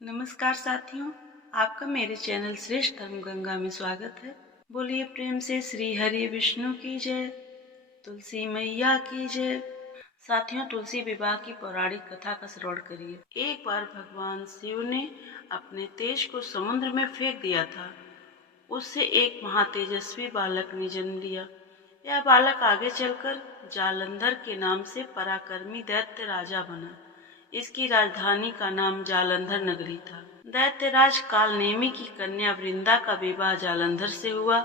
नमस्कार साथियों, आपका मेरे चैनल श्रेष्ठ धर्म गंगा में स्वागत है। बोलिए प्रेम से श्री हरि विष्णु की जय, तुलसी मैया की जय। साथियों, तुलसी विवाह की पौराणिक कथा का श्रवण करिए। एक बार भगवान शिव ने अपने तेज को समुद्र में फेंक दिया था। उससे एक महातेजस्वी बालक ने जन्म लिया। यह बालक आगे चलकर जालंधर के नाम से पराक्रमी दैत्य राजा बना। इसकी राजधानी का नाम जालंधर नगरी था। दैत्यराज कालनेमी की कन्या वृंदा का विवाह जालंधर से हुआ।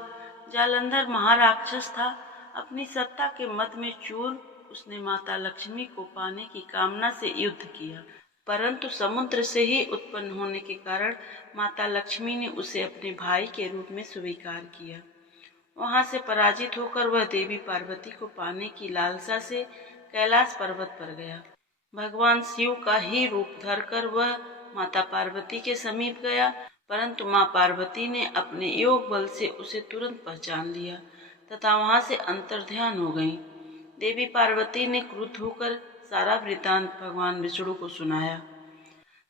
जालंधर महाराक्षस था। अपनी सत्ता के मद में चूर उसने माता लक्ष्मी को पाने की कामना से युद्ध किया, परंतु समुद्र से ही उत्पन्न होने के कारण माता लक्ष्मी ने उसे अपने भाई के रूप में स्वीकार किया। वहां से पराजित होकर वह देवी पार्वती को पाने की लालसा से कैलाश पर्वत पर गया। भगवान शिव का ही रूप धरकर वह माता पार्वती के समीप गया, परंतु मां पार्वती ने अपने योग बल से उसे तुरंत पहचान लिया तथा वहां से अंतर्ध्यान हो गईं। देवी पार्वती ने क्रुद्ध होकर सारा वृतांत भगवान विष्णु को सुनाया।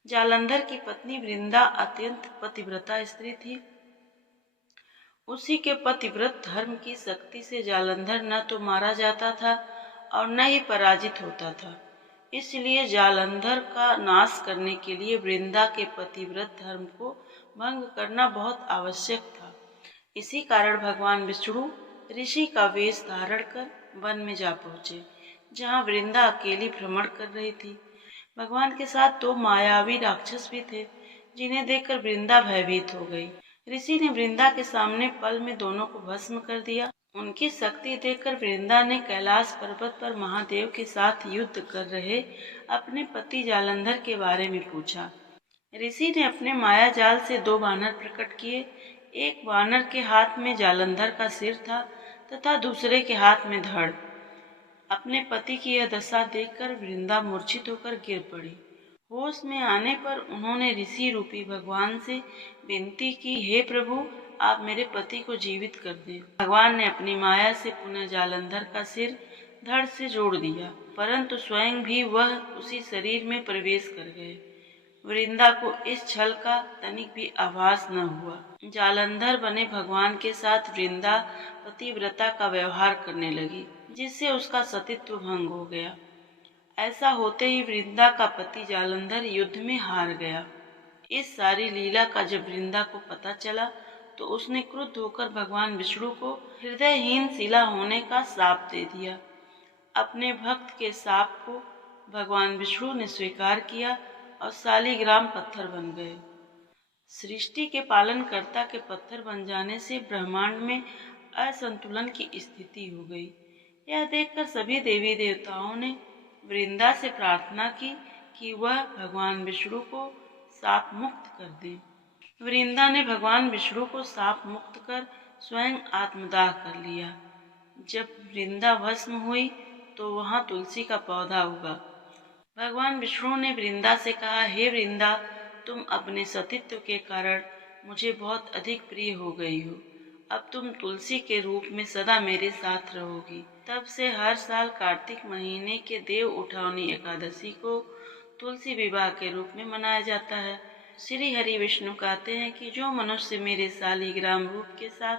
जालंधर की पत्नी वृंदा अत्यंत पतिव्रता स्त्री थी। उसी के पतिव्रत धर्म की शक्ति से जालंधर न तो मारा जाता था और न ही पराजित होता था। इसलिए जालंधर का नाश करने के लिए वृंदा के पतिव्रत धर्म को भंग करना बहुत आवश्यक था। इसी कारण भगवान विष्णु ऋषि का वेश धारण कर वन में जा पहुंचे, जहां वृंदा अकेली भ्रमण कर रही थी। भगवान के साथ दो मायावी राक्षस भी थे, जिन्हें देखकर वृंदा भयभीत हो गई। ऋषि ने वृंदा के सामने पल में दोनों को भस्म कर दिया। उनकी शक्ति देखकर वृंदा ने कैलाश पर्वत पर महादेव के साथ युद्ध कर रहे अपने पति जालंधर के बारे में पूछा। ऋषि ने अपने माया जाल से दो वानर प्रकट किए। एक वानर के हाथ में जालंधर का सिर था तथा दूसरे के हाथ में धड़। अपने पति की यह दशा देखकर वृंदा मूर्छित होकर गिर पड़ी। होश में आने पर उन्होंने ऋषि रूपी भगवान से विनती की, हे प्रभु, आप मेरे पति को जीवित कर दें। भगवान ने अपनी माया से पुनः जालंधर का सिर धड़ से जोड़ दिया, परंतु स्वयं भी वह उसी शरीर में प्रवेश कर गए। वृंदा को इस छल का तनिक भी आभास न हुआ। जालंधर बने भगवान के साथ वृंदा पतिव्रता का व्यवहार करने लगी, जिससे उसका सतीत्व भंग हो गया। ऐसा होते ही वृंदा का पति जालंधर युद्ध में हार गया। इस सारी लीला का जब वृंदा को पता चला तो उसने क्रुद्ध होकर भगवान विष्णु को हृदयहीन शिला होने का शाप दे दिया। अपने भक्त के शाप को भगवान विष्णु ने स्वीकार किया और शालिग्राम पत्थर बन गए। सृष्टि के पालनकर्ता के पत्थर बन जाने से ब्रह्मांड में असंतुलन की स्थिति हो गई। यह देखकर सभी देवी देवताओं ने वृंदा से प्रार्थना की कि वह भगवान विष्णु को शाप मुक्त कर दे। वृंदा ने भगवान विष्णु को शाप मुक्त कर स्वयं आत्मदाह कर लिया। जब वृंदा भस्म हुई तो वहां तुलसी का पौधा उगा। भगवान विष्णु ने वृंदा से कहा, हे वृंदा, तुम अपने सतीत्व के कारण मुझे बहुत अधिक प्रिय हो गई हो। अब तुम तुलसी के रूप में सदा मेरे साथ रहोगी। तब से हर साल कार्तिक महीने के देव उठौनी एकादशी को तुलसी विवाह के रूप में मनाया जाता है। श्री हरि विष्णु कहते हैं कि जो मनुष्य मेरे शालिग्राम रूप के साथ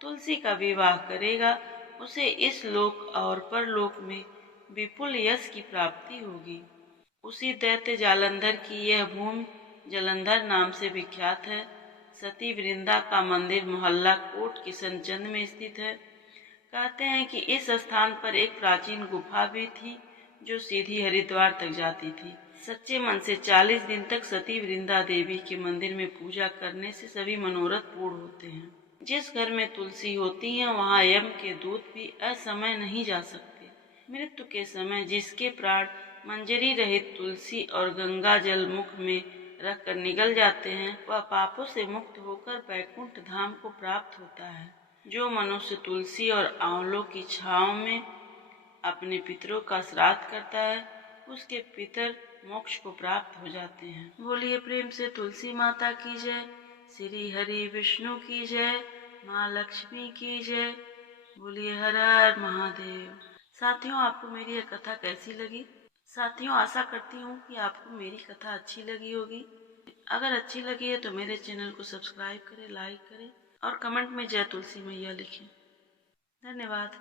तुलसी का विवाह करेगा, उसे इस लोक और परलोक में विपुल यश की प्राप्ति होगी। उसी दैत्य जालंधर की यह भूमि जालंधर नाम से विख्यात है। सती वृंदा का मंदिर मोहल्ला कोट किशनचंद में स्थित है। कहते हैं कि इस स्थान पर एक प्राचीन गुफा भी थी जो सीधी हरिद्वार तक जाती थी। सच्चे मन से 40 दिन तक सती वृंदा देवी के मंदिर में पूजा करने से सभी मनोरथ पूर्ण होते हैं। जिस घर में तुलसी होती है वहाँ यम के दूत भी असमय नहीं जा सकते। मृत्यु के समय जिसके प्राण मंजरी रहित तुलसी और गंगा जल मुख में रखकर निगल जाते हैं, वह पापों से मुक्त होकर वैकुंठ धाम को प्राप्त होता है। जो मनुष्य तुलसी और आंवलों की छांव में अपने पितरों का श्राद्ध करता है, उसके पितर मोक्ष को प्राप्त हो जाते हैं। बोलिए प्रेम से तुलसी माता की जय, श्री हरि विष्णु की जय, माँ लक्ष्मी की जय। बोलिए हर हर महादेव। साथियों, आपको मेरी यह कथा कैसी लगी? साथियों, आशा करती हूँ कि आपको मेरी कथा अच्छी लगी होगी। अगर अच्छी लगी है तो मेरे चैनल को सब्सक्राइब करें, लाइक करें और कमेंट में जय तुलसी मैया लिखें। धन्यवाद।